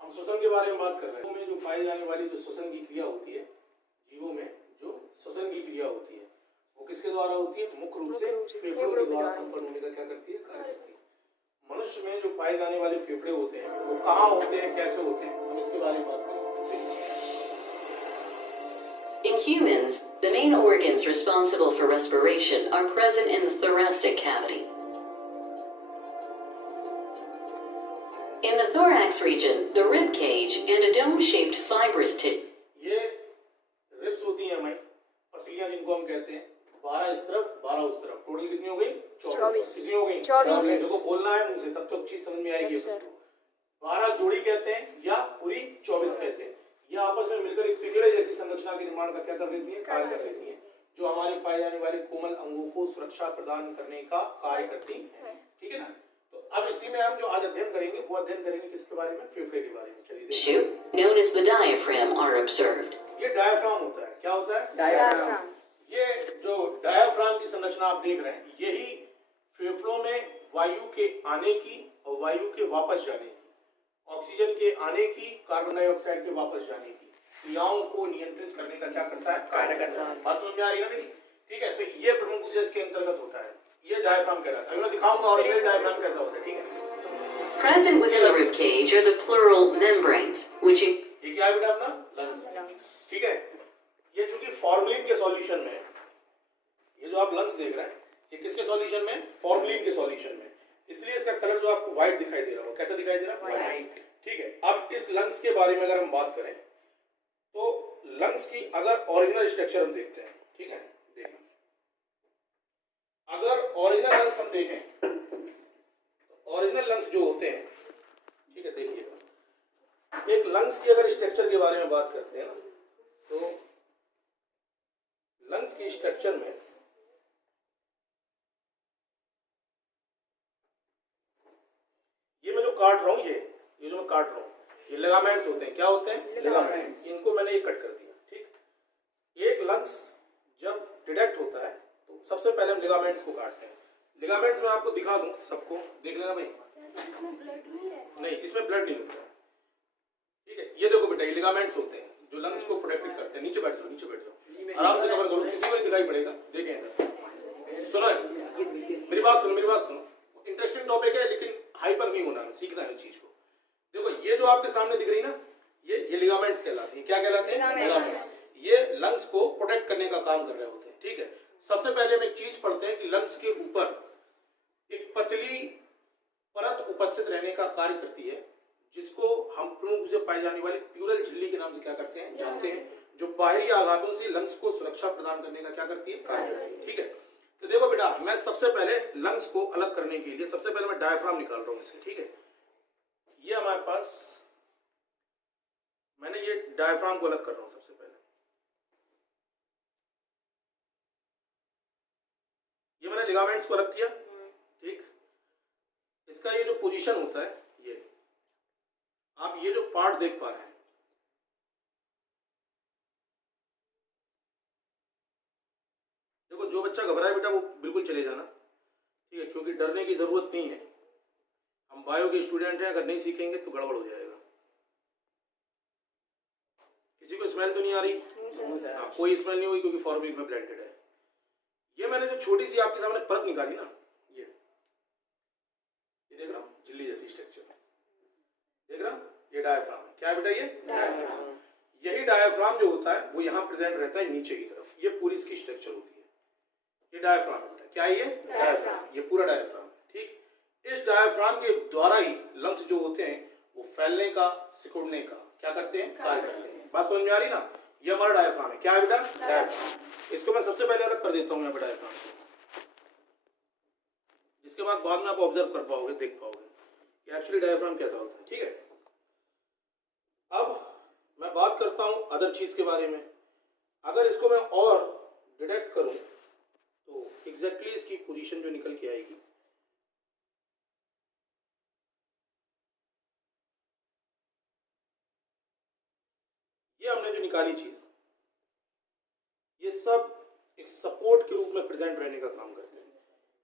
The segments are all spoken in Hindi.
हम श्वसन के बारे में बात कर रहे हैं। जीवों में जो पाई जाने वाली जो श्वसन की क्रिया होती है, जीवों में जो श्वसन की क्रिया होती है वो किसके द्वारा होती है? मुख्य रूप से फेफड़ों के द्वारा संपन्न होने का क्या करती है? कार्य करती है। मनुष्य में जो पाए जाने वाले फेफड़े होते हैं वो कहाँ होते हैं, कैसे होते हैं, हम इसके बारे में बात करेंगे। In humans, the main organs responsible for respiration are present in the thoracic cavity. In the thorax region, the rib cage and a dome-shaped fibrous tissue. ये रिब्स होती हैं हमारी पसलियां जिनको हम कहते हैं, 12 इस तरफ 12 उस तरफ, टोटल कितनी हो गई? 24। कितनी हो गई? 24। देखो बोलना है मुझसे तब तक चीज समझ में आएगी। 12 जोड़ी कहते हैं या पूरी 24 कहते हैं। ये आपस में मिलकर एक पिंजरे जैसी संरचना के निर्माण का क्या कर लेती है? कार्य कर लेती है, जो हमारे पाए जाने वाले कोमल अंगों को सुरक्षा प्रदान करने का कार्य करती है। ठीक है ना? तो अब इसी में हम जो आज अध्ययन करेंगे वो अध्ययन करेंगे किसके बारे में? फेफड़े के बारे में। चलिए Tissue, known as the diaphragm, are observed. ये डायफ्राम होता है। क्या होता है? डायफ्राम। ये जो डायफ्राम की संरचना आप देख रहे हैं, यही फेफड़ों में वायु के आने की और वायु के वापस जाने की, ऑक्सीजन के आने की, कार्बन डाइऑक्साइड के वापस जाने की क्रियाओं को नियंत्रित करने का क्या करता है? कार्य करता है। बात समझ में आ रही है ना मेरी? ठीक है, तो ये प्रमुख रूप से इसके अंतर्गत होता है। ये डायफ्राम कहलाता है। मैं दिखाऊंगा और ये डायफ्राम कैसा होता है। ठीक है, Present within the rib cage are the pleural membranes, which ये क्या है बेटा? अपना लंग्स। ठीक है, ये चूंकि फॉर्मलिन के सॉल्यूशन में, ये जो आप लंग्स देख रहे हैं ये किसके सॉल्यूशन में? फॉर्मलिन के सॉल्यूशन में, इसलिए इसका कलर जो आपको व्हाइट दिखाई दे रहा हो। कैसा दिखाई दे रहा है? व्हाइट। ठीक है, अब इस लंग्स के बारे में अगर हम बात करें तो लंग्स की अगर ओरिजिनल स्ट्रक्चर हम देखते हैं, ठीक है, देखना, अगर ओरिजिनल लंग्स हम देखें तो ओरिजिनल लंग्स जो होते हैं, ठीक है, देखिए एक लंग्स की अगर स्ट्रक्चर के बारे में बात करते हैं ना, तो लंग्स की स्ट्रक्चर में ये मैं जो काट रहा हूं, ये जो मैं काट रहा हूं, ये लिगामेंट्स होते हैं। क्या होते हैं? लिगामेंट्स। इनको मैंने ये कट कर दिया। ठीक, एक लंग्स जब डिटेक्ट होता है तो सबसे पहले हम लिगामेंट्स को काटते हैं। लिगामेंट्स मैं आपको दिखा दूं, सबको देख लेना भाई। नहीं, इसमें ब्लड नहीं होता है। ठीक है, ये देखो बेटा, ये लिगामेंट्स होते हैं जो लंग्स को प्रोटेक्ट करते हैं। नीचे बैठ जाओ, नीचे बैठ जाओ, आराम से कवर करो, किसी को नहीं दिखाई पड़ेगा। देखें इधर, सुनो मेरी बात सुनो, मेरी बात सुनो। इंटरेस्टिंग टॉपिक है लेकिन हाइपर नहीं होना, सीखना है चीज को। देखो ये जो आपके सामने दिख रही ना, ये लिगामेंट्स कहलाती है। क्या कहलाते हैं? लिगामेंट्स। ये लंग्स को प्रोटेक्ट करने का काम कर रहे होते हैं। ठीक है, सबसे पहले हम एक चीज पढ़ते हैं कि लंग्स के ऊपर एक पतली परत उपस्थित रहने का कार्य करती है, जिसको हम प्रमुख रूप से पाई जाने वाली प्यूरल झिल्ली के नाम से क्या करते हैं? जानते हैं, जो बाहरी आघातों से लंग्स को सुरक्षा प्रदान करने का क्या करती है? कार्य करती है। ठीक है, तो देखो बेटा, मैं सबसे पहले लंग्स को अलग करने के लिए सबसे पहले मैं डायफ्राम निकाल रहा हूं इससे। ठीक है, ये हमारे पास, मैंने ये डायफ्राम को अलग कर रहा हूं सबसे पहले। ये मैंने लिगामेंट्स को अलग किया। ठीक, इसका ये जो पोजीशन होता है, ये आप ये जो पार्ट देख पा रहे हैं, देखो जो बच्चा घबराए बेटा वो बिल्कुल चले जाना। ठीक है, क्योंकि डरने की जरूरत नहीं है। हम बायो के स्टूडेंट हैं, अगर नहीं सीखेंगे तो गड़बड़ हो जाएगा। किसी को स्मेल तो नहीं आ रही? हाँ, कोई स्मेल नहीं हुई क्योंकि फॉर्मलिन में ब्लेंडेड है। ये मैंने जो छोटी सी आपके सामने परत निकाली ना, ये देख रहा हूँ, झिल्ली जैसी स्ट्रक्चर देख रहा हूँ, ये डायफ्राम है। क्या है बेटा? ये डायफ्राम। यही डायफ्राम जो होता है वो यहाँ प्रेजेंट रहता है नीचे की तरफ। ये पूरी इसकी स्ट्रक्चर होती है, ये डायफ्राम है बेटा। क्या है ये? डायफ्राम। ये पूरा डायफ्राम है। ठीक, इस डायफ्राम के द्वारा ही लंग्स जो होते हैं वो फैलने का, सिकुड़ने का क्या करते हैं? कार्य करते हैं। बात समझ में आ रही ना? ये हमारा डायफ्राम है। क्या है बेटा? डायफ्राम। इसको मैं सबसे पहले अलग कर देता हूँ यहाँ पे डायफ्राम को। इसके बाद में आप ऑब्जर्व कर पाओगे, देख पाओगे कि एक्चुअली डायफ्राम कैसा होता है। ठीक है, अब मैं बात करता हूँ अदर चीज के बारे में। अगर इसको मैं और डिटेक्ट करूं तो एग्जैक्टली इसकी पोजीशन जो निकल के आएगी, ये हमने जो निकाली चीज, ये सब एक सपोर्ट के रूप में प्रेजेंट रहने का काम करते हैं।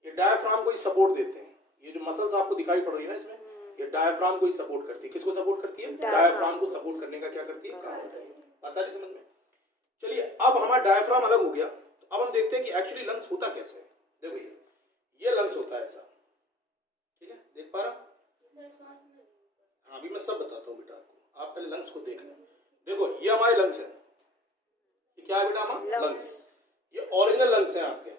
ये डायफ्राम को ही सपोर्ट देते हैं। ये जो मसल्स आपको दिखाई पड़ रही है ना, इसमें ये डायफ्राम को ही सपोर्ट करती है। किसको सपोर्ट करती है? डायफ्राम को सपोर्ट करने का क्या करती है? काम करती है। आता है समझ में? चलिए, अब हमारा डायफ्राम अलग हो गया, तो अब हम देखते हैं कि एक्चुअली लंग्स होता कैसे है। देखो ये लंग्स होता है ऐसा, ठीक है, देख पा रहा? हाँ, अभी मैं सब बताता हूँ बेटा आपको, आप पहले लंग्स को देख लें। देखो ये हमारे लंग्स है, ये क्या है बेटा हमारा? लंग्स। ये ओरिजिनल लंग्स हैं आपके।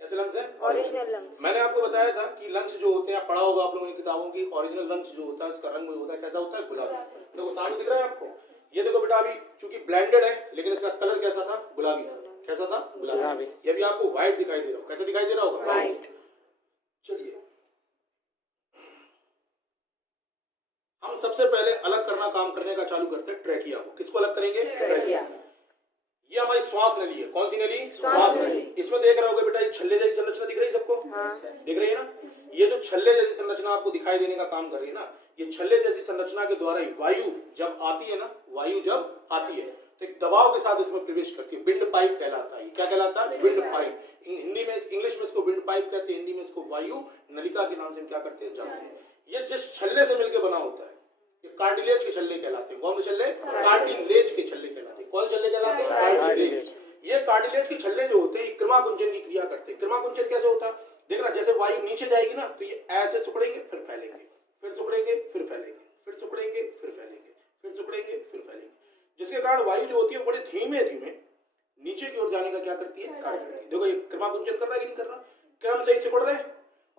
कैसे लंग्स हैं? Original lungs. मैंने आपको बताया था कि लंग्स जो होते हैं, पढ़ा होगा आप लोगों ने किताबों की, ओरिजिनल लंग्स जो होता है उसका रंग होता है कैसा होता है? गुलाबी। देखो सामने दिख रहा है आपको, ये देखो बेटा, अभी चूंकि ब्लेंडेड है लेकिन इसका कलर कैसा था? गुलाबी था। कैसा था? गुलाबी। ये भी आपको व्हाइट दिखाई दे रहा हो। कैसा दिखाई दे रहा होगा? व्हाइट। चलिए, हम सबसे पहले अलग करना काम करने का चालू करते हैं ट्रैकिया को। किसको अलग करेंगे? ट्रैकिया। ये हमारी श्वास नली है। कौन सी नली? श्वास नली। इसमें देख रहे होगे बेटा, ये छल्ले जैसी संरचना दिख रही है सबको? दिख रही है ना? ये जो छल्ले जैसी संरचना आपको दिखाई देने का काम कर रही है ना, ये छल्ले जैसी संरचना के द्वारा ही वायु जब आती है ना, वायु जब आती है तो एक दबाव के साथ इसमें प्रवेश करती है। विंड पाइप कहलाता है। क्या कहलाता है? Wind pipe. हिंदी में, इंग्लिश में इसको विंड पाइप कहते हैं, हिंदी में इसको वायु नलिका के नाम से क्या करते हैं? जानते हैं। ये जिस छल्ले से मिलकर बना होता है, ये कार्टिलेज के छल्ले कहलाते हैं। कौन के छल्ले? कार्टिलेज के छल्ले कहलाते हैं। कौन छल्ले कहलाते हैं? कार्टिलेज। ये कार्टिलेज के छल्ले जो होते हैं कृमाकुंचन की क्रिया करते हैं। कृमाकुंचन कैसे होता है? देखना, जैसे वायु नीचे जाएगी ना तो ये ऐसे सिकुड़ेंगे फिर फैलेंगे, फिर सिकुड़ेंगे फिर फैलेंगे, फिर सिकुड़ेंगे फिर फैलेंगे, फिर सिकुड़ेंगे फिर फैलेंगे, जिसके कारण वायु जो होती है बड़े धीमे धीमे नीचे की ओर जाने का क्या करती है? कार्य करती है। देखो ये कृमाकुंचन कर रहा है कि नहीं कर रहा? क्रम से ही सिकुड़ रहे हैं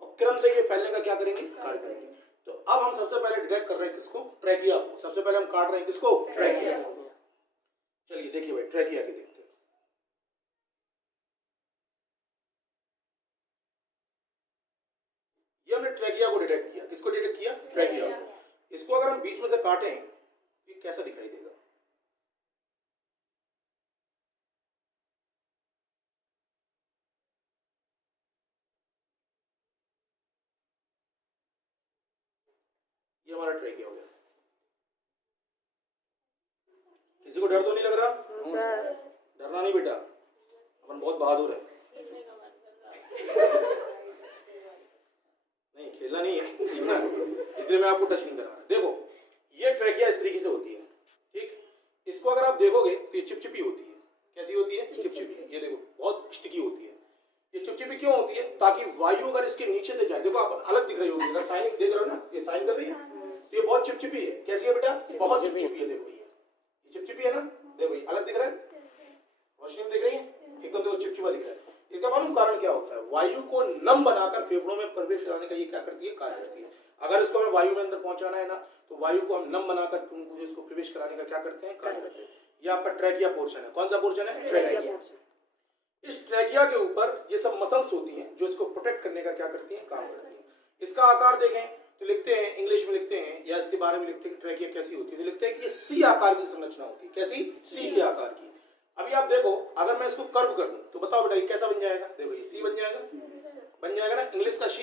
और क्रम से ये फैलने का क्या करेंगे? कार्य करेंगे। तो अब हम सबसे पहले डिटेक्ट कर रहे हैं किसको? ट्रैकिया को। सबसे पहले हम काट रहे हैं किसको? ट्रैकिया को। चलिए देखिए भाई, ट्रैकिया के देखते हैं। ये हमने ट्रैकिया को डिटेक्ट किया। किसको डिटेक्ट किया? ट्रैकिया को। इसको अगर हम बीच में से काटें, ये कैसा दिखाई देगा? ये हमारा ट्रैकिया हो गया। किसी को डर तो नहीं लग रहा? सर। डरना नहीं बेटा, अपन बहुत बहादुर है। नहीं, खेलना नहीं है, सीखना है, इसलिए मैं आपको टच नहीं करा रहा। देखो ये ट्रैकिया इस तरीके से होती है, ठीक। इसको अगर आप देखोगे तो ये चिपचिपी होती है। कैसी होती है? चिपचिपी। ये देखो बहुत स्टिकी होती है। ये चिपचिपी क्यों होती है? ताकि वायु अगर इसके नीचे से जाए, देखो आप अलग दिख रही होगी, अगर साइनिंग देख रहे हो ना, ये साइन कर रही है, तो ये बहुत चिपचिपी है। कैसी है बेटा? बहुत चिपचिपी है। देखो ये चिपचिपी है ना, देखो ये अलग दिख रहा है, रोशनी में दिख रही है, एकदम देखो चिपचिपा दिख रहा है। इसका मालूम कारण क्या होता है? वायु को नम बनाकर फेफड़ों में प्रवेश कराने का ये क्या करती है? कार्य करती है। अगर इसको हमें वायु में अंदर पहुंचाना है ना, तो वायु को हम नम बनाकर इसको प्रवेश कराने का क्या करते हैं? कार्य करते हैं। ये आपका ट्रैकिया पोर्शन है। कौन सा पोर्शन है? Trachea portion. इस ट्रैकिया के ऊपर ये सब मसल्स होती हैं जो इसको प्रोटेक्ट करने का क्या करती हैं? काम करती हैं। इसका आकार देखें तो लिखते हैं, इंग्लिश में लिखते हैं या इसके बारे में लिखते हैं कि ट्रैकिया कैसी होती है, तो लिखते हैं कि ये सी आकार की संरचना होती है। कैसी? सी के आकार की। अभी आप देखो, अगर मैं इसको कर्व कर दूं तो बताओ बेटा ये कैसा बन जाएगा? देखो ये सी बन जाएगा, बन जाएगा ना, इंग्लिश का सी।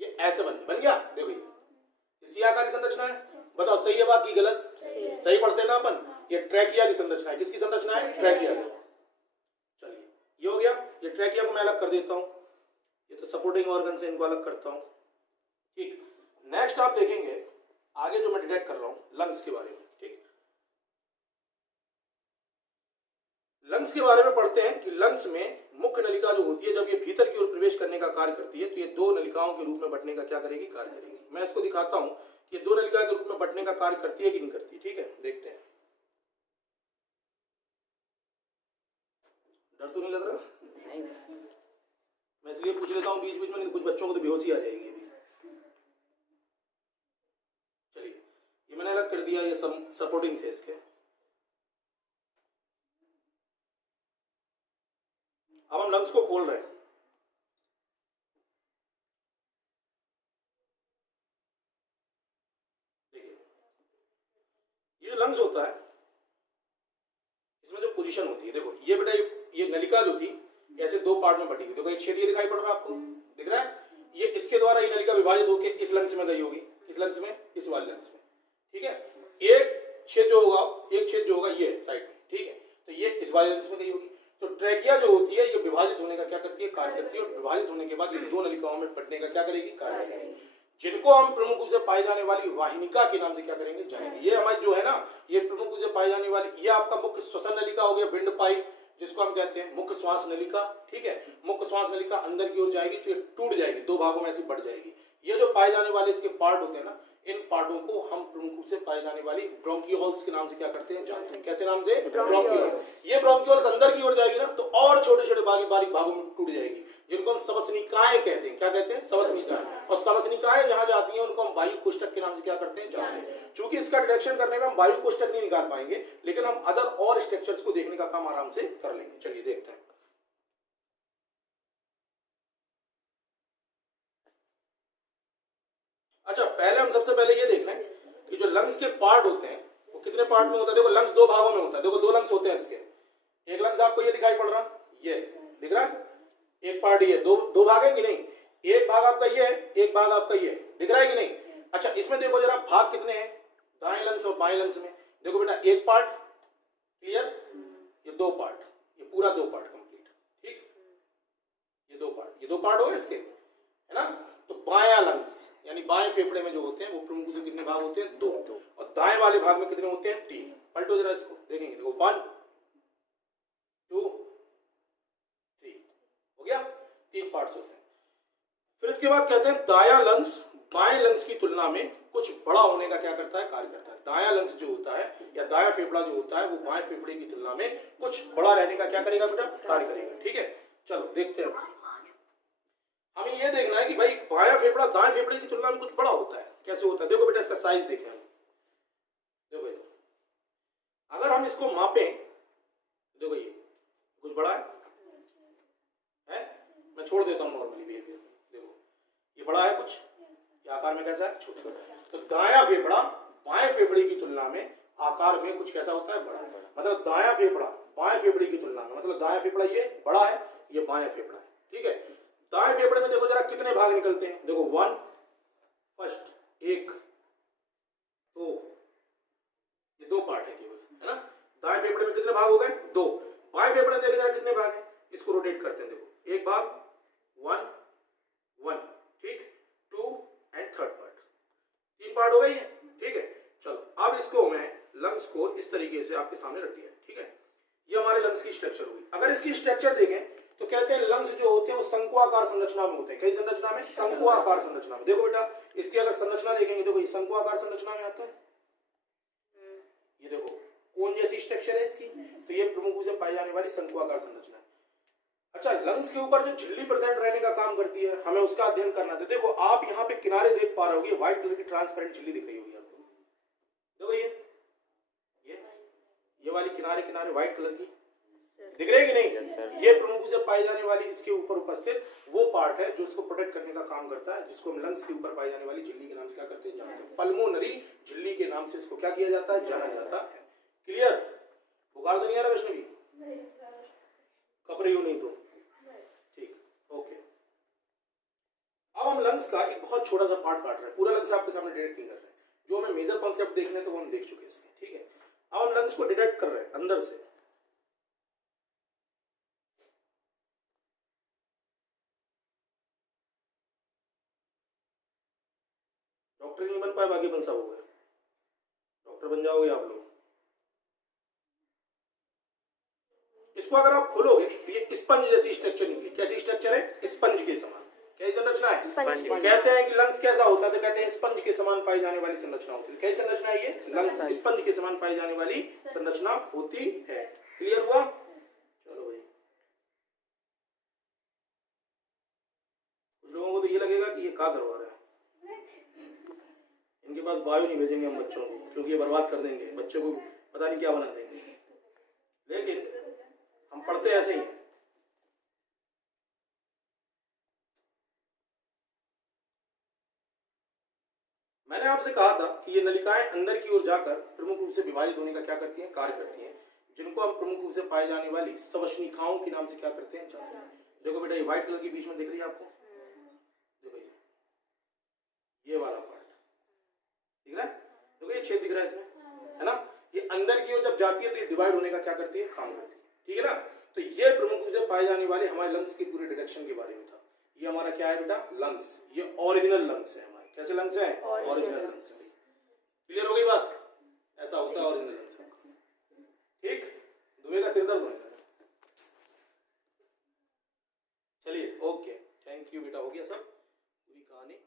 ये ऐसे बन गया। देखो ये सी आकार की संरचना है। बताओ सही है बात की गलत? सही पढ़ते ना अपन। ये ट्रैकिया की संरचना है। किसकी संरचना है? ट्रैकिया की। चलिए ये हो गया। ये ट्रैकिया को मैं अलग कर देता हूं, ये तो सपोर्टिंग ऑर्गन से इनको अलग करता हूं, ठीक। नेक्स्ट आप देखेंगे आगे जो मैं डिटेक्ट कर रहा हूं लंग्स के बारे में, ठीक। लंग्स के बारे में पढ़ते हैं कि लंग्स में मुख्य नलिका जो होती है, जब ये भीतर की ओर प्रवेश करने का कार्य करती है तो ये दो नलिकाओं के रूप में बंटने का क्या करेगी? कार्य करेगी। मैं इसको दिखाता हूं कि ये दो नलिका के रूप में बंटने का कार्य करती है कि नहीं करती, ठीक है, देखते हैं। डर तो नहीं लग रहा? मैं इसलिए पूछ लेता हूँ बीच बीच में, कुछ बच्चों को तो बेहोशी आ जाएगी अभी। चलिए ये मैंने अलग कर दिया, ये सपोर्टिंग थे इसके। अब हम लंग्स को खोल रहे हैं। देखिए ये जो लंग्स होता है इसमें जो पोजीशन होती है, देखो ये बेटा ये नलिका जो थी ऐसे दो पार्ट में बटी थी। देखो एक क्षेत्र दिखाई पड़ रहा है आपको, दिख रहा है? ये इसके द्वारा ये नलिका विभाजित होकर इस लंग्स में गई होगी, इस लंग्स में, इस वाले लंग्स में, ठीक है। एक छेद जो होगा ये साइड में, ठीक है, तो ये इस वाले लंग्स में गई होगी। तो ट्रैकिया जो होती है ये विभाजित होने का क्या करती है? कार्य करती है। और विभाजित होने के बाद ये दो नलिकाओं में बंटने का क्या करेगी? कार्य करेगी। जिनको हम प्रमुख रूप से पाई जाने वाली वाहिनिका के नाम से क्या करेंगे, जानेंगे। ये हमारी जो है ना, ये प्रमुख रूप से पाई जाने वाली, ये आपका मुख्य श्वसन नलिका हो गया, विंड पाइप जिसको हम कहते हैं, मुख्य श्वास नलिका, ठीक है। मुख्य श्वास नलिका अंदर की ओर जाएगी तो ये टूट जाएगी, दो भागों में ऐसी बढ़ जाएगी। ये जो पाए जाने वाले इसके पार्ट होते हैं ना, इन पार्टों को हम प्रमुख रूप से पाए जाने वाली ब्रोंकियोल्स के नाम से क्या करते हैं, जानते हैं। कैसे नाम से, ब्रोंकियोल्स। ये ब्रोंकियोल्स अंदर की ओर जाएगी ना तो और छोटे छोटे बारीक भागों में टूट जाएगी, जिनको हम सवसनिकाएं कहते हैं। क्या कहते हैं, सवसनिकाएं। और सवसनिकाएं जहां जाती हैं उनको हम वायु कोष्ठक के नाम से क्या करते हैं, जानते हैं। चूंकि इसका डिटेक्शन करने में हम वायु कोष्ठक नहीं निकाल पाएंगे, लेकिन हम अदर और स्ट्रक्चर्स को देखने का काम आराम से कर लेंगे। चलिए देखते हैं। अच्छा, पहले हम सबसे पहले ये देख लें कि जो लंग्स के पार्ट होते हैं वो कितने पार्ट में होता है। देखो लंग्स दो भागों में होता है। देखो दो लंग्स होते हैं इसके। एक लंग्स आपको ये दिखाई पड़ रहा, ये दिख रहा है, एक पार्ट ये, दो भाग है कि नहीं। एक भाग आपका ये है, एक भाग आपका ये है, दिख रहा है कि नहीं। अच्छा, इसमें देखो जरा भाग कितने हैं, दाएं लंग्स और बाएं लंग्स में। देखो बेटा, एक पार्ट क्लियर, ये दो पार्ट, ये पूरा दो पार्ट कंप्लीट, ठीक। ये दो पार्ट हो गए इसके, है ना। तो बायां लंग्स यानी बाएं फेफड़े में जो होते हैं वो प्रमुख रूप से कितने भाग होते हैं, दो। और दाएं वाले भाग में कितने होते हैं, तीन। पलटो जरा इसको, देखेंगे। देखो 1 2 3 हो गया, तीन पार्ट्स होते हैं। फिर इसके बाद कहते हैं दायां लंग्स बाएं लंग्स की तुलना में कुछ बड़ा होने का क्या करता है, कार्य करता है। दायां लंग्स जो होता है या दायां फेफड़ा जो होता है वो बाएं फेफड़े की तुलना में कुछ बड़ा रहने का क्या करेगा बेटा, कार्य करेगा, ठीक है। चलो देखते हैं। हमें यह देखना है कि भाई बायां फेफड़ा दाएं फेफड़े की तुलना में कुछ बड़ा होता है, कैसे होता है। देखो बेटा, इसका साइज देखें हम। देखो ये, अगर हम इसको मापें, देखो ये कुछ बड़ा है? मैं छोड़ देता हूं नॉर्मली बिहेवियर। देखो ये बड़ा है कुछ, ये आकार में कैसा है, छोटा। तो दायां फेफड़ा बाएं फेफड़े की तुलना में आकार में कुछ कैसा होता है, बड़ा। मतलब दायां फेफड़ा बाएं फेफड़े की तुलना में, मतलब दायां फेफड़ा ये बड़ा है, ये बायां फेफड़ा है, ठीक है। दाएं फेफड़े में देखो जरा कितने भाग निकलते हैं। देखो 1 फर्स्ट, 1 2, ये दो पार्ट है केवल, है ना। दाएं फेफड़े में कितने भाग हो गए, 2। बाएं फेफड़े में देखो जरा कितने भाग हैं, इसको रोटेट करते हैं। देखो एक भाग 1 1, ठीक, 2 एंड थर्ड पार्ट, 3 पार्ट हो गए ये, ठीक है। चलो अब इसको मैं लंग्स को इस तरीके से आपके सामने रख दिया, ठीक है। ये हमारे लंग्स की स्ट्रक्चर होगी। अगर इसकी स्ट्रक्चर देखें तो कहते हैं लंग्स जो होते हैं वो शंकुआकार संरचना में होते हैं। कई संरचना में, शंकुआकार संरचना में। देखो बेटा, इसकी अगर संरचना देखेंगे, देखो ये शंकुआकार संरचना में आता है। ये देखो कोन जैसी स्ट्रक्चर है इसकी, तो ये प्रमुख रूप से पाई जाने वाली शंकुआकार संरचना है। अच्छा, लंग्स के ऊपर जो झिल्ली प्रेजेंट रहने का काम करती है, हमें उसका अध्ययन करना है। देखो आप यहाँ पे किनारे देख पा रहे होगे, व्हाइट कलर की ट्रांसपेरेंट झिल्ली दिख रही होगी आपको। देखो ये वाली किनारे किनारे व्हाइट कलर की दिख रही है कि नहीं। ये प्रमुख रूप से पाई जाने वाली इसके ऊपर उपस्थित वो पार्ट है जो इसको प्रोटेक्ट करने का काम करता है, जिसको हम लंग्स के ऊपर पाई जाने वाली झिल्ली के नाम से क्या करते हैं, जानते हैं। पल्मोनरी झिल्ली के नाम से इसको क्या किया जाता है, जाना जाता है। क्लियर, बुखार तो नहीं आ रहा वैष्णवी, कप रही हो नहीं तो ठीक, ओके। अब हम लंग्स का एक बहुत छोटा सा पार्ट काट रहे हैं, पूरा लंग्स आपके सामने डिटेक्ट नहीं कर रहे हैं। जो हमें मेजर कॉन्सेप्ट देखने हैं तो वो हम देख चुके हैं इसके, ठीक है। अब हम लंग्स को डिटेक्ट कर रहे हैं अंदर से। डॉक्टर नहीं बन पाए, बाकी बन सब हो गए, डॉक्टर बन जाओगे आप लोग। इसको अगर आप खोलोगे तो ये स्पंज जैसी स्ट्रक्चर निकली। कैसी स्ट्रक्चर है, स्पंज के समान। कैसी संरचना है, कहते हैं कि लंग्स कैसा होता है, तो कहते हैं स्पंज के समान पाई जाने वाली संरचना होती है। कैसी संरचना है ये, लंग्स स्पंज के समान पाई जाने वाली संरचना होती है। क्लियर हुआ, चलो भाई। कुछ लोगों को तो ये लगेगा कि ये क्या करवा रहा है, इनके पास बायो नहीं भेजेंगे हम बच्चों को, क्योंकि ये बर्बाद कर देंगे बच्चों को, पता नहीं क्या बना देंगे। लेकिन हम पढ़ते ऐसे ही हैं। मैंने आपसे कहा था कि ये नलिकाएं अंदर की ओर जाकर प्रमुख रूप से विभाजित होने का क्या करती हैं, कार्य करती हैं, जिनको हम प्रमुख रूप से पाई जाने वाली सवशनिकाओं के नाम से क्या करते हैं, जानते हैं। देखो बेटा, ये व्हाइट कलर के बीच में दिख रही है आपको, देखो ये वाला पार्ट दिख रहा है, देखो ये छेद दिख रहा है इसमें, है ना। ये अंदर की ओर जब जाती है तो ये डिवाइड होने का क्या करती है, काम करती है, ठीक है ना। तो ये प्रमुख रूप से पाए जाने वाले हमारे लंग्स के पूरे डिटेक्शन के बारे में था। ये हमारा क्या है बेटा, लंग्स। ये ओरिजिनल लंग्स है हमारे, कैसे लंग्स हैं? ओरिजिनल लंग्स हैं। क्लियर हो गई बात? ऐसा होता है ओरिजिनल लंग्स का। ठीक, दुबे का सिर दर्द होने लगा। चलिए ओके, थैंक यू बेटा, हो गया सब, पूरी कहानी।